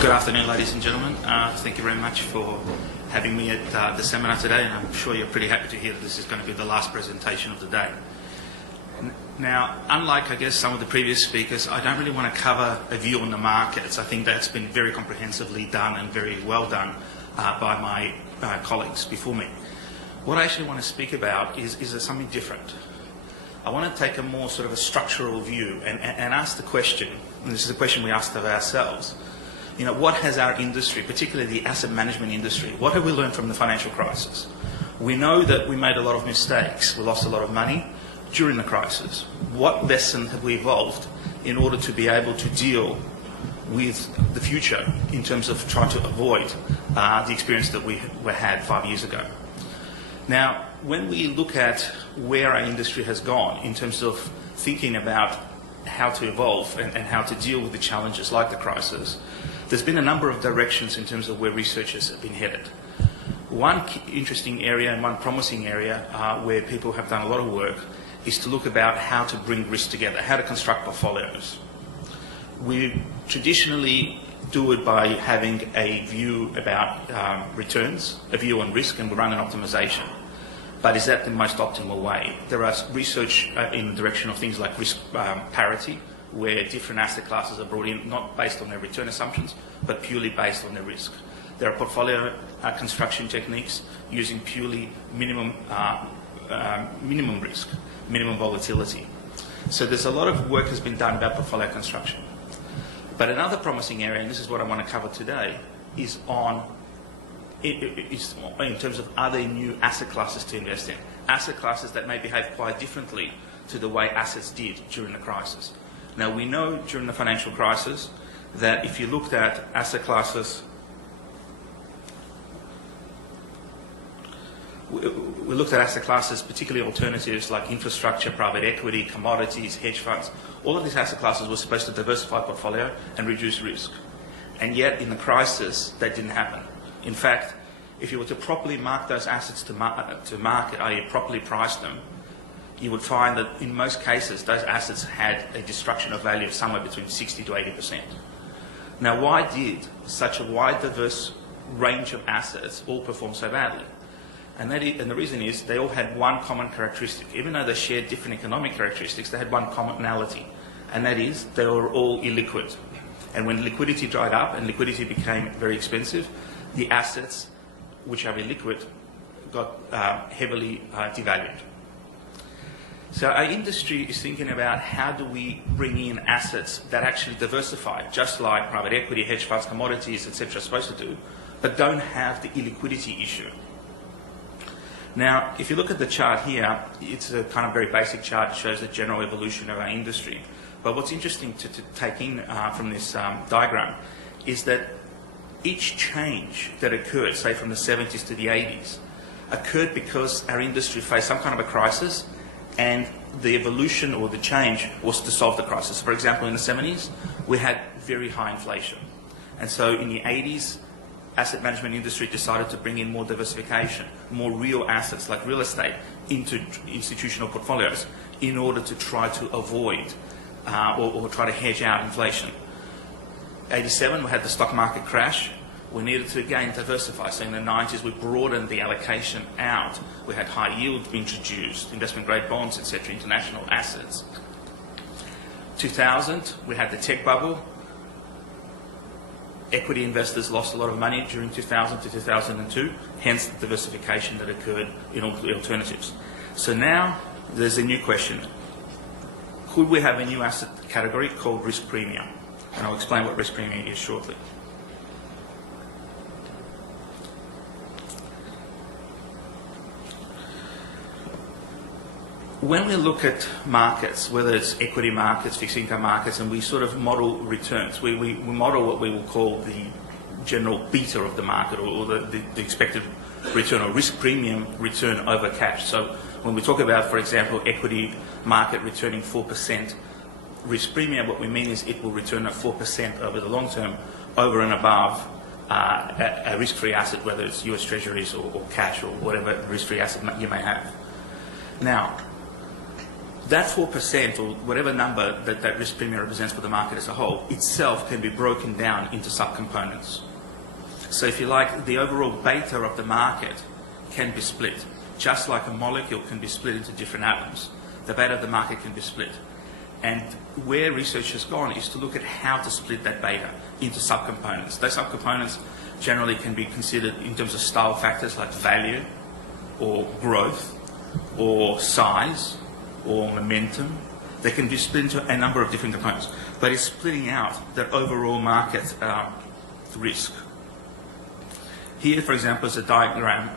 Good afternoon, ladies and gentlemen. Thank you very much for having me at the seminar today, and I'm sure you're pretty happy to hear that this is going to be the last presentation of the day. Now, unlike, I guess, some of the previous speakers, I don't really want to cover a view on the markets. I think that's been very comprehensively done and very well done by my colleagues before me. What I actually want to speak about is something different. I want to take a more sort of a structural view and ask the question, and this is a question we asked of ourselves, what has our industry, particularly the asset management industry, what have we learned from the financial crisis? We know that we made a lot of mistakes. We lost a lot of money during the crisis. What lesson have we evolved in order to be able to deal with the future in terms of trying to avoid the experience that we had 5 years ago? Now, when we look at where our industry has gone in terms of thinking about how to evolve and how to deal with the challenges like the crisis, there's been a number of directions in terms of where researchers have been headed. One interesting area and one promising area where people have done a lot of work is to look about how to bring risk together, how to construct portfolios. We traditionally do it by having a view about returns, a view on risk, and we run an optimization. But is that the most optimal way? There are research in the direction of things like risk parity, where different asset classes are brought in, not based on their return assumptions, but purely based on their risk. There are portfolio construction techniques using purely minimum risk, minimum volatility. So there's a lot of work has been done about portfolio construction. But another promising area, and this is what I want to cover today, is in terms of other new asset classes to invest in. Asset classes that may behave quite differently to the way assets did during the crisis. Now, we know during the financial crisis that if you looked at asset classes, we looked at asset classes, particularly alternatives like infrastructure, private equity, commodities, hedge funds. All of these asset classes were supposed to diversify portfolio and reduce risk. And yet, in the crisis, that didn't happen. In fact, if you were to properly mark those assets to market, i.e. properly price them, you would find that in most cases, those assets had a destruction of value of somewhere between 60 to 80%. Now, why did such a wide, diverse range of assets all perform so badly? And the reason is they all had one common characteristic. Even though they shared different economic characteristics, they had one commonality, and that is they were all illiquid. And when liquidity dried up and liquidity became very expensive, the assets which are illiquid got heavily devalued. So our industry is thinking about how do we bring in assets that actually diversify, just like private equity, hedge funds, commodities, etc. are supposed to do, but don't have the illiquidity issue. Now, if you look at the chart here, it's a kind of very basic chart. It shows the general evolution of our industry. But what's interesting to take in from this diagram is that each change that occurred, say from the 70s to the 80s, occurred because our industry faced some kind of a crisis, and the evolution or the change was to solve the crisis. For example, in the 70s, we had very high inflation. And so in the 80s, asset management industry decided to bring in more diversification, more real assets like real estate into institutional portfolios in order to try to avoid or try to hedge out inflation. 87, we had the stock market crash. We needed to again diversify. So in the 90s, we broadened the allocation out. We had high yield introduced, investment grade bonds, etc., international assets. 2000, we had the tech bubble. Equity investors lost a lot of money during 2000 to 2002, hence the diversification that occurred in all the alternatives. So now there's a new question. Could we have a new asset category called risk premium? And I'll explain what risk premium is shortly. When we look at markets, whether it's equity markets, fixed income markets, and we sort of model returns, we model what we will call the general beta of the market, or the expected return or risk premium return over cash. So when we talk about, for example, equity market returning 4%, risk premium, what we mean is it will return at 4% over the long term, over and above a risk-free asset, whether it's US Treasuries or cash or whatever risk-free asset you may have. Now, That 4%, or whatever number that risk premium represents for the market as a whole, itself can be broken down into subcomponents. So if you like, the overall beta of the market can be split. Just like a molecule can be split into different atoms, the beta of the market can be split. And where research has gone is to look at how to split that beta into subcomponents. Those subcomponents generally can be considered in terms of style factors like value, or growth, or size, or momentum. They can be split into a number of different components, but it's splitting out that overall market risk. Here, for example, is a diagram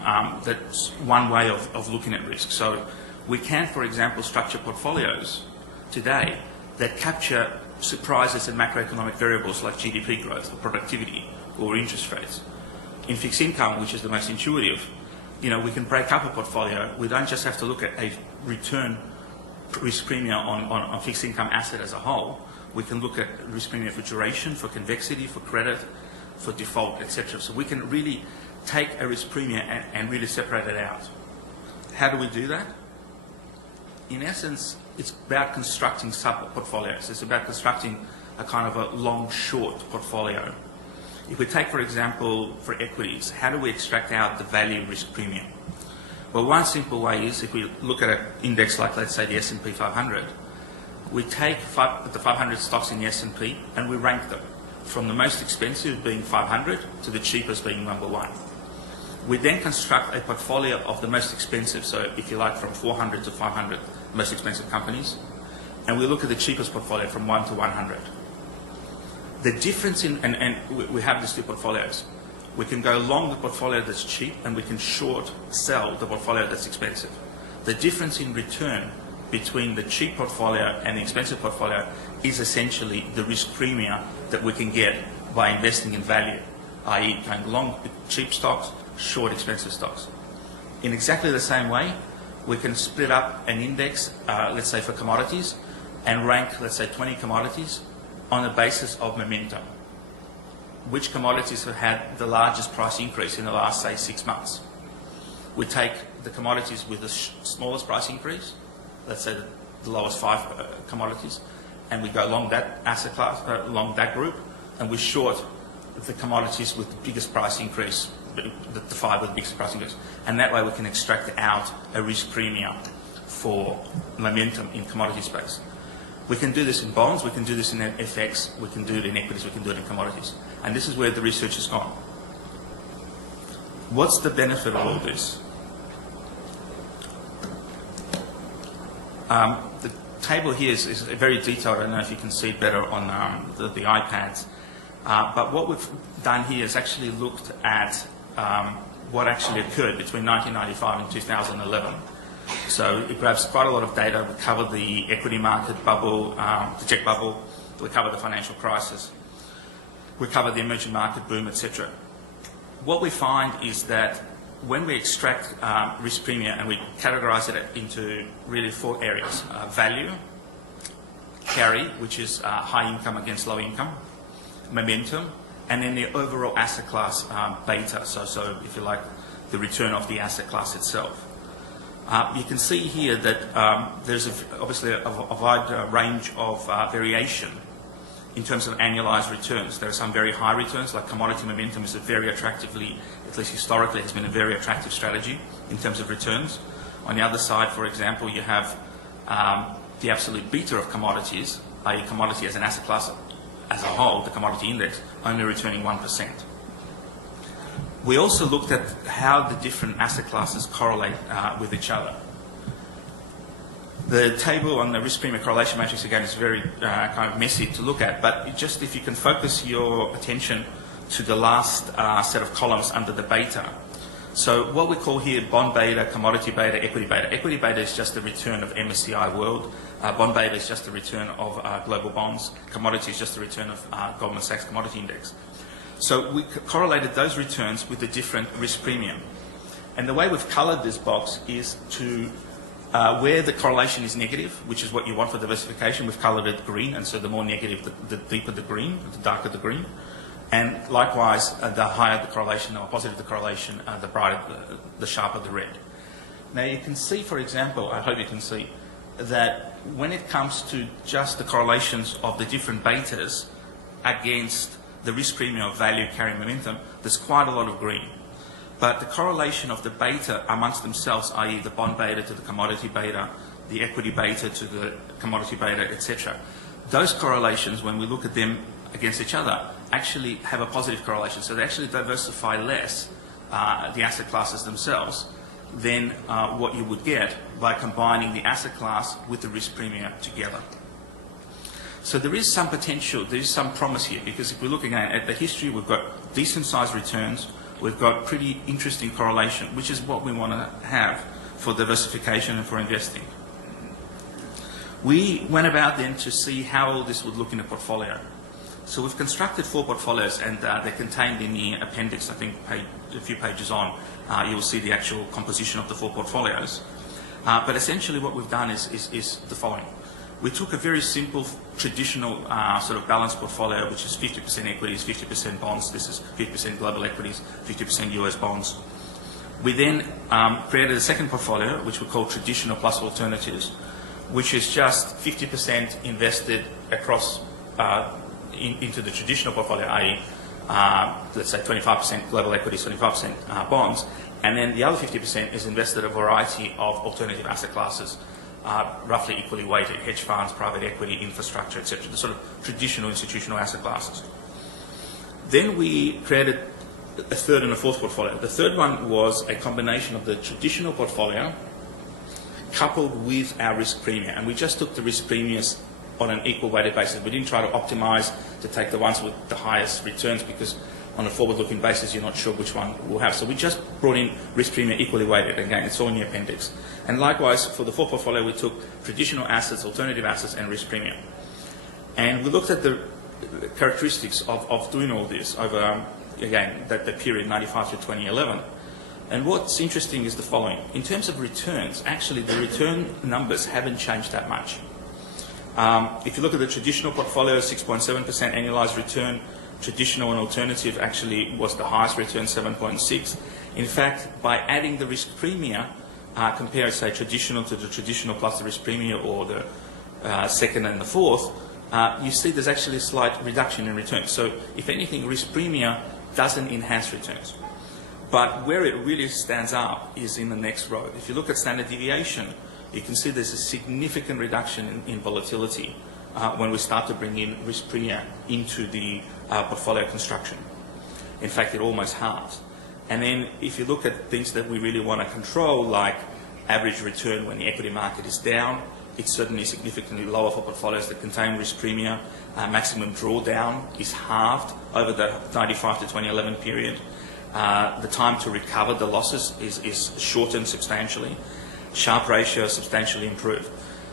that's one way of looking at risk. So we can, for example, structure portfolios today that capture surprises in macroeconomic variables like GDP growth, or productivity, or interest rates. In fixed income, which is the most intuitive, we can break up a portfolio. We don't just have to look at a return risk premium on a fixed income asset as a whole. We can look at risk premium for duration, for convexity, for credit, for default, etc. So we can really take a risk premium and really separate it out. How do we do that? In essence, it's about constructing sub-portfolios. It's about constructing a kind of a long-short portfolio. If we take, for example, for equities, how do we extract out the value risk premium? Well, one simple way is if we look at an index like, let's say, the S&P 500, we take the 500 stocks in the S&P and we rank them from the most expensive being 500 to the cheapest being number 1. We then construct a portfolio of the most expensive, so if you like from 400 to 500 most expensive companies, and we look at the cheapest portfolio from 1 to 100. The difference in, and we have these two portfolios. We can go long the portfolio that's cheap and we can short sell the portfolio that's expensive. The difference in return between the cheap portfolio and the expensive portfolio is essentially the risk premium that we can get by investing in value, i.e. going long cheap stocks, short expensive stocks. In exactly the same way, we can split up an index, let's say for commodities, and rank, let's say, 20 commodities on the basis of momentum. Which commodities have had the largest price increase in the last, say, 6 months? We take the commodities with the smallest price increase, let's say the lowest 5 commodities, and we go long that asset class, long that group, and we short the commodities with the biggest price increase, the 5 with the biggest price increase. And that way we can extract out a risk premium for momentum in commodity space. We can do this in bonds, we can do this in FX, we can do it in equities, we can do it in commodities. And this is where the research has gone. What's the benefit of all this? The table here is very detailed. I don't know if you can see it better on the iPads. But what we've done here is actually looked at what actually occurred between 1995 and 2011. So it grabs quite a lot of data. We covered the equity market bubble, the tech bubble. We covered the financial crisis. We covered the emerging market boom, etc. What we find is that when we extract risk premium and we categorize it into really 4 areas: value, carry, which is high income against low income, momentum, and then the overall asset class beta, so if you like, the return of the asset class itself. You can see here that there's obviously a wide range of variation in terms of annualized returns. There are some very high returns, like commodity momentum is a very attractively, at least historically, has been a very attractive strategy in terms of returns. On the other side, for example, you have the absolute beta of commodities, i.e. commodity as an asset class as a whole, the commodity index, only returning 1%. We also looked at how the different asset classes correlate with each other. The table on the risk premium correlation matrix, again, is very kind of messy to look at, but just if you can focus your attention to the last set of columns under the beta. So what we call here bond beta, commodity beta, equity beta. Equity beta is just the return of MSCI World. Bond beta is just the return of global bonds. Commodity is just the return of Goldman Sachs Commodity Index. So we correlated those returns with the different risk premium. And the way we've coloured this box is to where the correlation is negative, which is what you want for diversification, we've coloured it green, and so the more negative, the deeper the green, the darker the green. And likewise, the higher the correlation, or positive the correlation, the brighter, the sharper the red. Now you can see, for example, I hope you can see, that when it comes to just the correlations of the different betas against the risk premium of value carrying momentum, there's quite a lot of green. But the correlation of the beta amongst themselves, i.e. the bond beta to the commodity beta, the equity beta to the commodity beta, etc., those correlations, when we look at them against each other, actually have a positive correlation. So they actually diversify less the asset classes themselves than what you would get by combining the asset class with the risk premium together. So there is some potential, there is some promise here, because if we're looking at the history, we've got decent sized returns, we've got pretty interesting correlation, which is what we want to have for diversification and for investing. We went about then to see how all this would look in a portfolio. So we've constructed 4 portfolios, and they're contained in the appendix. I think a few pages on, you will see the actual composition of the 4 portfolios. But essentially what we've done is the following. We took a very simple, traditional sort of balanced portfolio, which is 50% equities, 50% bonds. This is 50% global equities, 50% US bonds. We then created a second portfolio, which we call traditional plus alternatives, which is just 50% invested across into the traditional portfolio, i.e. Let's say 25% global equities, 25% bonds, and then the other 50% is invested in a variety of alternative asset classes, roughly equally weighted: hedge funds, private equity, infrastructure, etc., the sort of traditional institutional asset classes. Then we created a third and a fourth portfolio. The third one was a combination of the traditional portfolio coupled with our risk premium, and we just took the risk premiums on an equal weighted basis. We didn't try to optimize to take the ones with the highest returns, because on a forward-looking basis you're not sure which one we'll have. So we just brought in risk premium equally weighted. Again, it's all in the appendix. And likewise, for the fourth portfolio, we took traditional assets, alternative assets, and risk premium. And we looked at the characteristics of doing all this over, again, the period 95 to 2011. And what's interesting is the following. In terms of returns, actually the return numbers haven't changed that much. If you look at the traditional portfolio, 6.7% annualized return. Traditional and alternative actually was the highest return, 7.6. In fact, by adding the risk premium, compare, say, traditional to the traditional plus the risk premium, or the second and the fourth, you see there's actually a slight reduction in returns. So if anything, risk premium doesn't enhance returns. But where it really stands out is in the next row. If you look at standard deviation, you can see there's a significant reduction in volatility when we start to bring in risk premium into the portfolio construction. In fact, it almost halves. And then if you look at things that we really want to control, like average return when the equity market is down, it's certainly significantly lower for portfolios that contain risk premium. Maximum drawdown is halved over the 95 to 2011 period. The time to recover the losses is shortened substantially. Sharpe ratio substantially improved.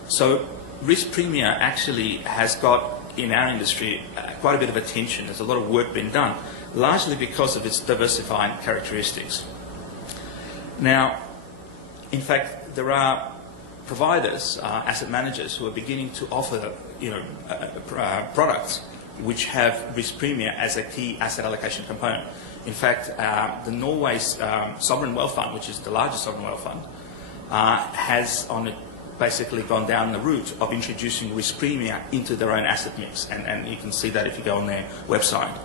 So risk premium actually has got, in our industry, quite a bit of attention. There's a lot of work being done, largely because of its diversifying characteristics. Now, in fact, there are providers, asset managers, who are beginning to offer, products which have risk premium as a key asset allocation component. In fact, the Norway's sovereign wealth fund, which is the largest sovereign wealth fund, has basically gone down the route of introducing risk premium into their own asset mix, and you can see that if you go on their website.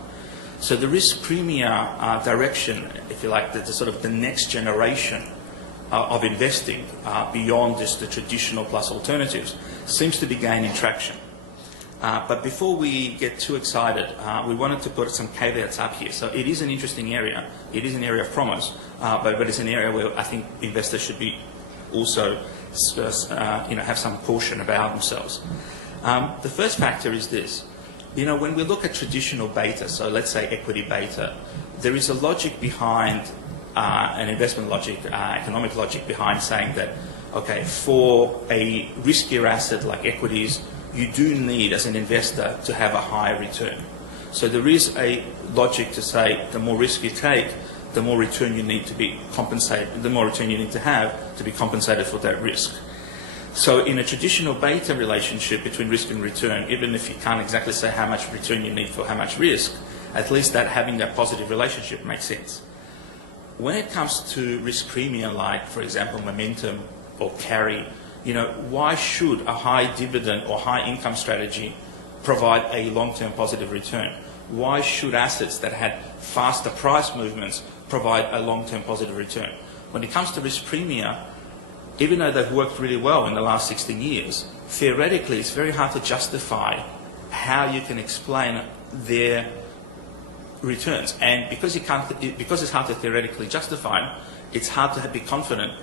So the risk premium direction, if you like, the sort of the next generation of investing beyond just the traditional plus alternatives, seems to be gaining traction. But before we get too excited, we wanted to put some caveats up here. So it is an interesting area. It is an area of promise, but it's an area where I think investors should be also have some caution about themselves. The first factor is this. When we look at traditional beta, so let's say equity beta, there is a logic behind, an investment logic, economic logic behind saying that, okay, for a riskier asset like equities, you do need, as an investor, to have a higher return. So there is a logic to say the more risk you take, the more return you need to be compensated, the more return you need to have to be compensated for that risk. So in a traditional beta relationship between risk and return, even if you can't exactly say how much return you need for how much risk, at least that having that positive relationship makes sense. When it comes to risk premium, like, for example, momentum or carry, why should a high dividend or high income strategy provide a long-term positive return? Why should assets that had faster price movements provide a long-term positive return? When it comes to risk premia, even though they've worked really well in the last 16 years, theoretically it's very hard to justify how you can explain their returns. And because it's hard to theoretically justify, it's hard to be confident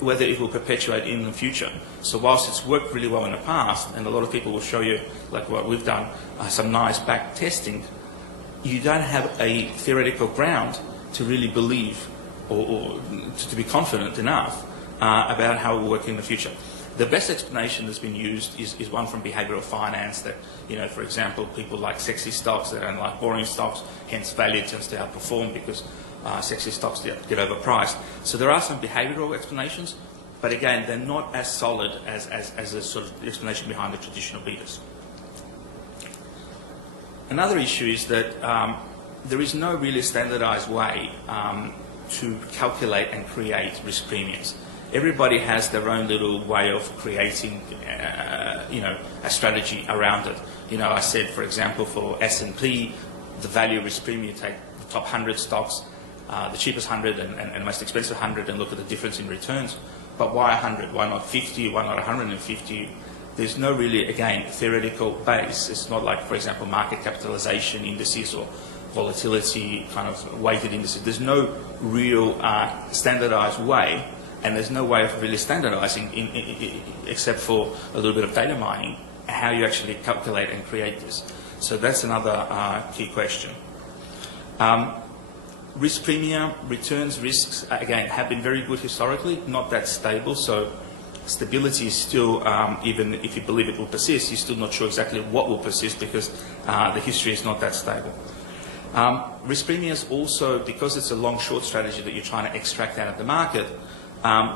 whether it will perpetuate in the future. So whilst it's worked really well in the past, and a lot of people will show you, like what we've done, some nice back testing, you don't have a theoretical ground to really believe or to be confident enough about how it will work in the future. The best explanation that's been used is one from behavioural finance that, for example, people like sexy stocks, they don't like boring stocks, hence value tends to outperform because sexy stocks get overpriced. So there are some behavioural explanations, but again, they're not as solid as a sort of explanation behind the traditional betas. Another issue is that there is no really standardised way to calculate and create risk premiums. Everybody has their own little way of creating, a strategy around it. I said, for example, for S&P, the value risk premium, you take the top 100 stocks, the cheapest 100 and the most expensive 100, and look at the difference in returns. But why 100? Why not 50? Why not 150? There's no really, again, theoretical base. It's not like, for example, market capitalization indices or volatility kind of weighted indices. There's no real standardized way, and there's no way of really standardizing, except for a little bit of data mining, how you actually calculate and create this. So that's another key question. Risk premium, returns, risks, again, have been very good historically, not that stable. So stability is still, even if you believe it will persist, you're still not sure exactly what will persist because the history is not that stable. Risk premiums also, because it's a long-short strategy that you're trying to extract out of the market,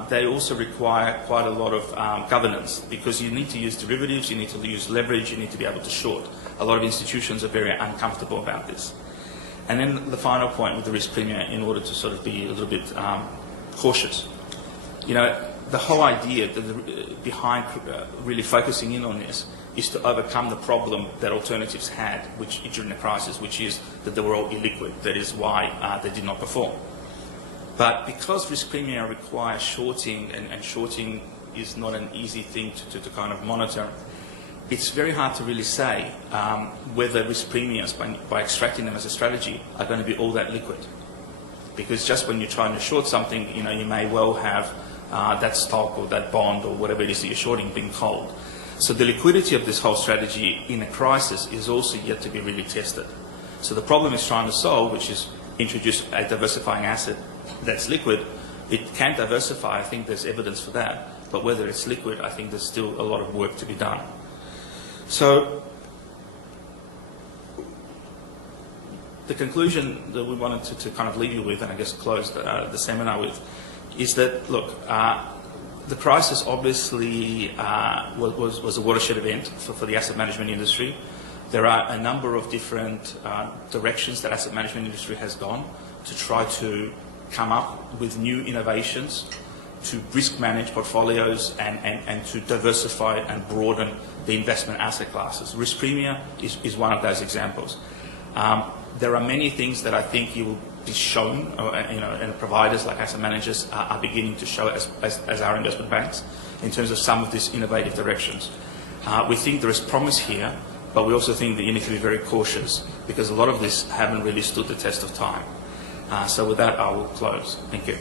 they also require quite a lot of governance because you need to use derivatives, you need to use leverage, you need to be able to short. A lot of institutions are very uncomfortable about this. And then the final point with the risk premium, in order to sort of be a little bit cautious. The whole idea behind really focusing in on this is to overcome the problem that alternatives had during the crisis, which is that they were all illiquid. That is why they did not perform. But because risk premium requires shorting, and shorting is not an easy thing to kind of monitor, it's very hard to really say whether risk premiums, by extracting them as a strategy, are going to be all that liquid. Because just when you're trying to short something, you may well have that stock or that bond or whatever it is that you're shorting being cold. So the liquidity of this whole strategy in a crisis is also yet to be really tested. So the problem is trying to solve, which is introduce a diversifying asset that's liquid. It can diversify, I think there's evidence for that, but whether it's liquid, I think there's still a lot of work to be done. So the conclusion that we wanted to kind of leave you with, and I guess close the seminar with, is that, look, the crisis obviously was a watershed event for the asset management industry. There are a number of different directions that asset management industry has gone to try to come up with new innovations to risk manage portfolios and to diversify and broaden the investment asset classes. Risk premium is one of those examples. There are many things that I think you will be shown, and providers like asset managers are beginning to show as our investment banks in terms of some of these innovative directions. We think there is promise here, but we also think that you need to be very cautious because a lot of this haven't really stood the test of time. So with that, I will close. Thank you.